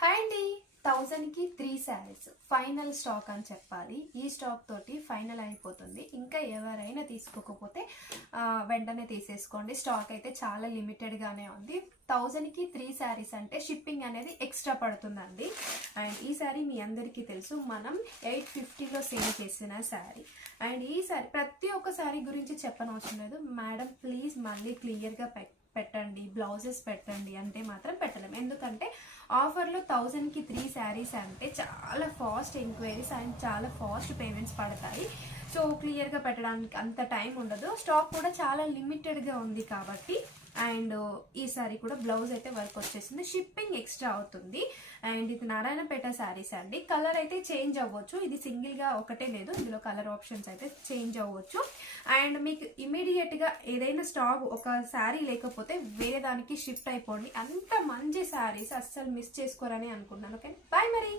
Hi అండి థౌజండ్కి three saris final stock అని చెప్పాలి. ఈ స్టాక్ తోటి ఫైనల్ అయిపోతుంది. ఇంకా ఎవరైనా తీసుకోకపోతే వెంటనే తీసేసుకోండి. స్టాక్ అయితే చాలా లిమిటెడ్గానే ఉంది. థౌజండ్కి త్రీ శారీస్ అంటే షిప్పింగ్ అనేది ఎక్స్ట్రా పడుతుందండి. అండ్ ఈ శారీ మీ అందరికీ తెలుసు. మనం ఎయిట్ ఫిఫ్టీలో సేల్ చేసిన శారీ అండ్ ఈ శారీ ప్రతి ఒక్క శారీ గురించి చెప్పనవసరం లేదు. మేడం ప్లీజ్ మళ్ళీ క్లియర్గా పెట్టండి. బ్లౌజెస్ పెట్టండి. అంటే మాత్రం పెట్టలేము ఎందుకంటే ఆఫర్లో థౌజండ్కి త్రీ శారీస్ అంటే చాలా ఫాస్ట్ ఎంక్వైరీస్ అండ్ చాలా ఫాస్ట్ పేమెంట్స్ పడతాయి. సో క్లియర్గా పెట్టడానికి అంత టైం ఉండదు. స్టాక్ కూడా చాలా లిమిటెడ్గా ఉంది కాబట్టి అండ్ ఈ సారీ కూడా బ్లౌజ్ అయితే వర్క్ వచ్చేసింది. షిప్పింగ్ ఎక్స్ట్రా అవుతుంది. అండ్ ఇది నారాయణపేట శారీస్ అండి. కలర్ అయితే చేంజ్ అవ్వచ్చు. ఇది సింగిల్గా ఒకటే లేదు. ఇందులో కలర్ ఆప్షన్స్ అయితే చేంజ్ అవ్వచ్చు. అండ్ మీకు ఇమీడియట్గా ఏదైనా స్టాక్ ఒక శారీ లేకపోతే వేరే దానికి షిఫ్ట్ అయిపోండి. అంత మంచి శారీస్ అస్సలు మిస్ చేసుకోరని అనుకున్నాను ఓకే బాయ్ మరి.